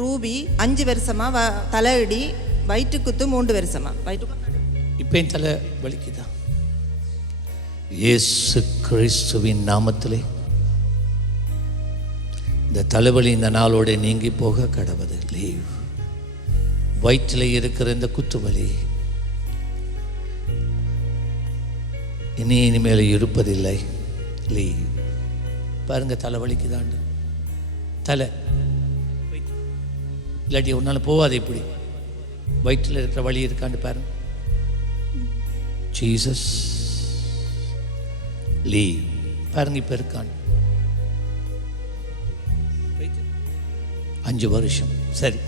Ruby 5 வருஷமாக தலையிடி வயிற்றுக்குத்து 3 வருஷமாக இப்போ தலை வலிக்குதா? இயேசு கிறிஸ்துவின் நாமத்திலே இந்த தலைவலி இந்த நாளோட நீங்கி போக கடவுது. லீவ். வயிற்றில் இருக்கிற இந்த குத்துவலி இனிமேல் இருப்பதில்லை. லீவ். பாருங்க, தலைவலிக்குதாண்டு. தலை இல்லாட்டி ஒன்னால போவாது. இப்படி வயிற்றில் இருக்கிற வலி இருக்காண்டு பாருங்க. Jesus leave. பாருங்க, இப்ப இருக்கான் 5 வருஷம். சரி,